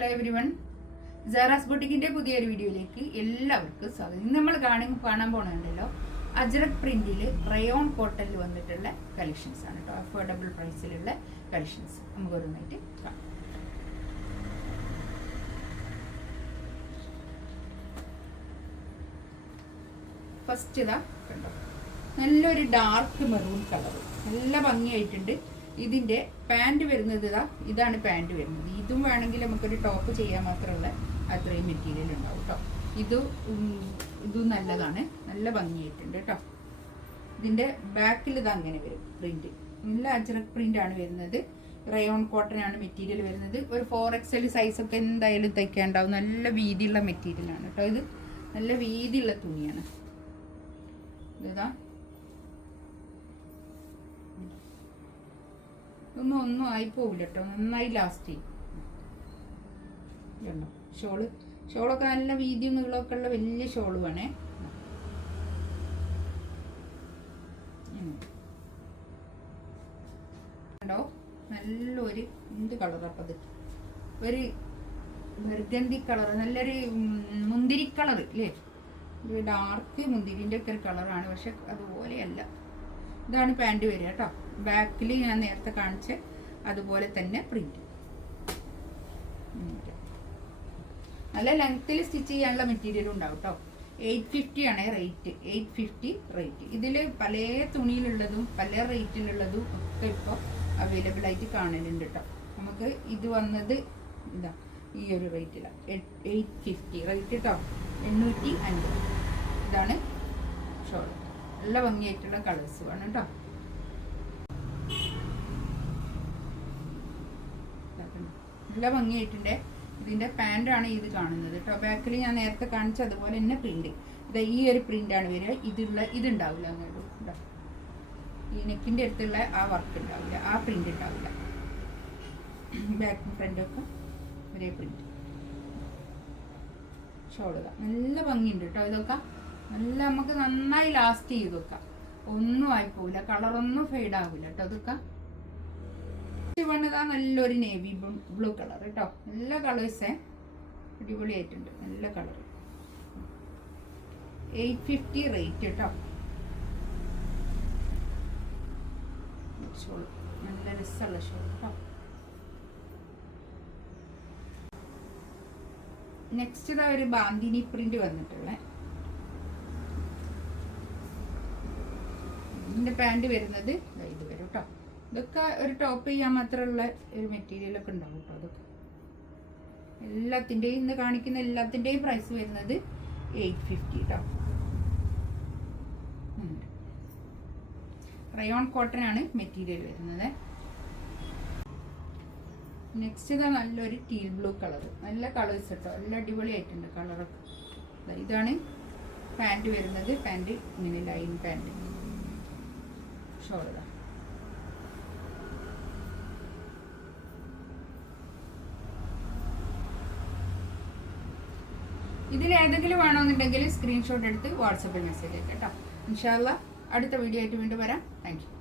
Hello everyone, Sara's ബൊട്ടിക്കിന്റെ പുതിയൊരു വീഡിയോയിലേക്ക് എല്ലാവർക്കും സ്വാഗതം. ഇന്ന് നമ്മൾ കാണാൻ പോണുണ്ടല്ലോ അജ്രക് പ്രിന്റിൽ റയോൺ കോട്ടണിൽ വന്നിട്ടുള്ള കളക്ഷൻസ് ആണ് കേട്ടോ. അഫോർഡബിൾ പ്രൈസിലുള്ള കളക്ഷൻസ് നമുക്ക് ഓരോന്നായിട്ട് കാണാം. ഫസ്റ്റ് ഇതാ കണ്ടോ, നല്ലൊരു ഡാർക്ക് മെറൂൺ കളർ, നല്ല ഭംഗിയായിട്ടുണ്ട്. ഇതിൻ്റെ പാൻറ് വരുന്നത് ഇതാണ് പാൻറ് വരുന്നത്. ഇതും വേണമെങ്കിൽ നമുക്കൊരു ടോപ്പ് ചെയ്യാൻ മാത്രമുള്ള അത്രയും മെറ്റീരിയൽ ഉണ്ടാവും കേട്ടോ. ഇതും നല്ലതാണ്, നല്ല ഭംഗിയായിട്ടുണ്ട് കേട്ടോ. ഇതിൻ്റെ ബാക്കിൽ ഇത് അങ്ങനെ വരും പ്രിന്റ്, നല്ല അജ്രക് പ്രിന്റ് ആണ് വരുന്നത്. റയോൺ കോട്ടൺ ആണ് മെറ്റീരിയൽ വരുന്നത്. ഒരു 4XL സൈസൊക്കെ എന്തായാലും തയ്ക്കാണ്ടാവും. നല്ല വീതിയുള്ള മെറ്റീരിയലാണ് കേട്ടോ. ഇത് നല്ല വീതിയുള്ള തുണിയാണ്. ഇതാ ഒന്നും ആയിപ്പോവില്ല കേട്ടോ, നന്നായി ലാസ്റ്റ് ചെയ്യും. ഷോളൊക്കെ നല്ല വീതിയും നീളമൊക്കെ ഉള്ള വലിയ ഷോള് വേണേ. കണ്ടോ, നല്ലൊരു എന്ത് കളറപ്പം അത്, ഒരു ബർഗന്തി കളർ, നല്ലൊരു മുന്തിരി കളർ അല്ലേ, ഒരു ഡാർക്ക് മുന്തിരിൻ്റെ ഒക്കെ ഒരു കളറാണ്. പക്ഷെ അതുപോലെയല്ല. ഇതാണ് പാൻറ് വരിക കേട്ടോ. ബാക്കിൽ ഞാൻ നേരത്തെ കാണിച്ച അതുപോലെ തന്നെ പ്രിന്റ്. നല്ല ലെങ്ത്തിൽ സ്റ്റിച്ച് ചെയ്യാനുള്ള മെറ്റീരിയൽ ഉണ്ടാവും കേട്ടോ. 850 ആണ് റേറ്റ്, 850 റേറ്റ്. ഇതിൽ പല തുണിയിലുള്ളതും പല റേറ്റിലുള്ളതും ഒക്കെ ഇപ്പോൾ അവൈലബിൾ ആയിട്ട് കാണലുണ്ട് കേട്ടോ. നമുക്ക് ഇത് വന്നത് ഇതാ ഈ ഒരു റേറ്റിലാണ്, 850 റേറ്റ് കേട്ടോ, 850. ഇതാണ് ഷോൾ. നല്ല ഭംഗിയായിട്ടുള്ള കളേഴ്സ് വേണം കേട്ടോ. നല്ല ഭംഗിയായിട്ടുണ്ട്. ഇതിൻ്റെ പാൻറ്റാണ് ഇത് കാണുന്നത് കേട്ടോ. ബാക്കിൽ ഞാൻ നേരത്തെ കാണിച്ച അതുപോലെ തന്നെ പ്രിന്റ്. ഇതാ ഈ ഒരു പ്രിന്റാണ് വരിക. ഇതുണ്ടാവില്ല അങ്ങോട്ട് കേട്ടോ. ഈ നെക്കിൻ്റെ അടുത്തുള്ള ആ വർക്ക് ഉണ്ടാവില്ല, ആ പ്രിന്റ് ഉണ്ടാവില്ല. ബാക്കും ഫ്രണ്ടൊക്കെ ഒരേ പ്രിന്റ്. ഷോളുക നല്ല ഭംഗിയുണ്ട് കേട്ടോ. ഇതൊക്കെ നല്ല നമുക്ക് നന്നായി ലാസ്റ്റ് ചെയ്ത് വെക്കാം, ഒന്നും ആയിപ്പോവില്ല, കളറൊന്നും ഫെയ്ഡ് ആവില്ല കേട്ടോ. ഇതൊക്കെ വേണ്ടതാ നല്ലൊരു നേവി ബ്ലൂ കളർ കേട്ടോ. നല്ല കളേഴ്സേ, അടിപൊളിയായിട്ടുണ്ട്, നല്ല കളർ. 850 റേറ്റ് കേട്ടോ. ഷോൾ നല്ല രസമുള്ള ഷോൾ കേട്ടോ. നെക്സ്റ്റ് ഇതാ ഒരു ബാന്തിനി പ്രിന്റ് വന്നിട്ടുള്ള. ഇതിൻ്റെ പാൻറ് വരുന്നത് ഇത് വരും കേട്ടോ. ഇതൊക്കെ ഒരു ടോപ്പ് ചെയ്യാൻ മാത്രമുള്ള ഒരു മെറ്റീരിയലൊക്കെ ഉണ്ടാവും കേട്ടോ. അതൊക്കെ എല്ലാത്തിൻ്റെയും ഇന്ന് കാണിക്കുന്ന എല്ലാത്തിൻ്റെയും പ്രൈസ് വരുന്നത് 850 കേട്ടോ. റയോൺ കോട്ടൺ ആണ് മെറ്റീരിയൽ വരുന്നത്. നെക്സ്റ്റ് ഇതാ നല്ലൊരു ടീൽ ബ്ലൂ കളർ, നല്ല കളേഴ്സ് കേട്ടോ, നല്ല അടിപൊളിയായിട്ടുണ്ട് കളറൊക്കെ. ഇതാണ് പാൻറ് വരുന്നത്. പാൻറ് ഇങ്ങനെ ലൈൻ പാൻറ്, ഷോൾ. ഇതിൽ ഏതെങ്കിലും വേണമെന്നുണ്ടെങ്കിൽ സ്ക്രീൻഷോട്ട് എടുത്ത് വാട്സപ്പിൽ മെസ്സേജ് അയക്കാം കേട്ടോ. ഇൻഷാ അല്ലാഹ് അടുത്ത വീഡിയോ ആയിട്ട് വീണ്ടും വരാം. Thank you.